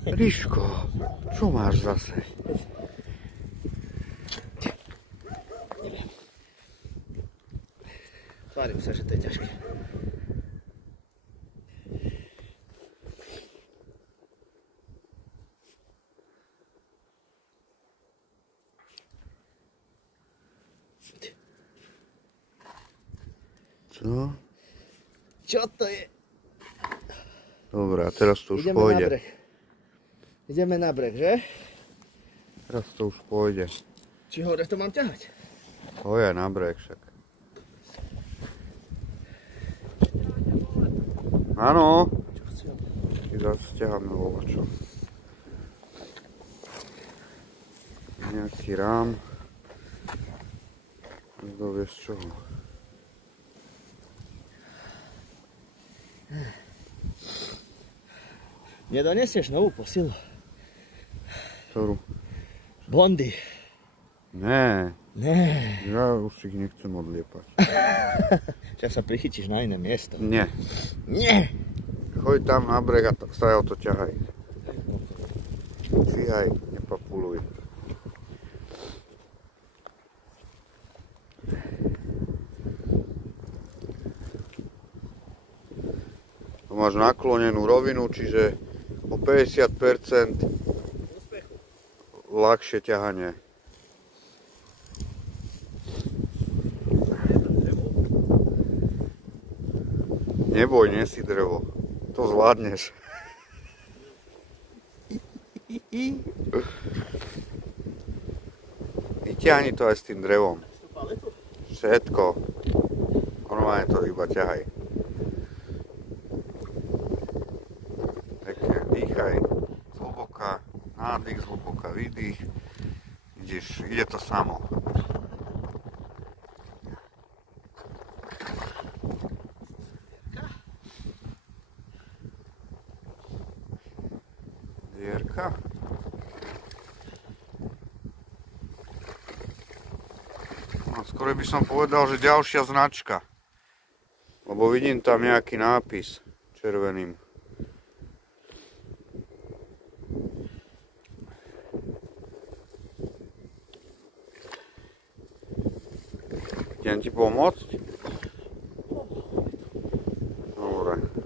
Ríško, čo máš zase? Neviem. Tvárim sa, že to je ťažké. Co? Čo to je? Dobre, a teraz to už Ideme pôjde. na breh. Ideme na breh, že? Teraz to už pôjde. Či hore to mám ťahať? Poja na breh však. Áno. Čo chcem? Ty zase ťaháme voľačo. Nejaký rám. Kto vie z čoho. Nedonesieš novú posilu? Ktorú? Bondy. Né. Ne. Ja už ich nechcem odliepať. Však sa prichytíš na iné miesto. Nie. Nie. Choď tam na breh a sa o to ťahaj. Číhaj, nepapuluj. Tu máš naklonenú rovinu, čiže o 50% ľahšie ťahanie. Neboj, nesi drevo. To zvládneš. Vyťahni to aj s tým drevom. Všetko. Normálne to iba ťahaj. Pekne, dýchaj. Zhlboka, nádych, zhlboka, výdych. Ide to samo. Dierka. No, skoro by som povedal, že ďalšia značka. Lebo vidím tam nejaký nápis červeným. Idem ti pomôcť?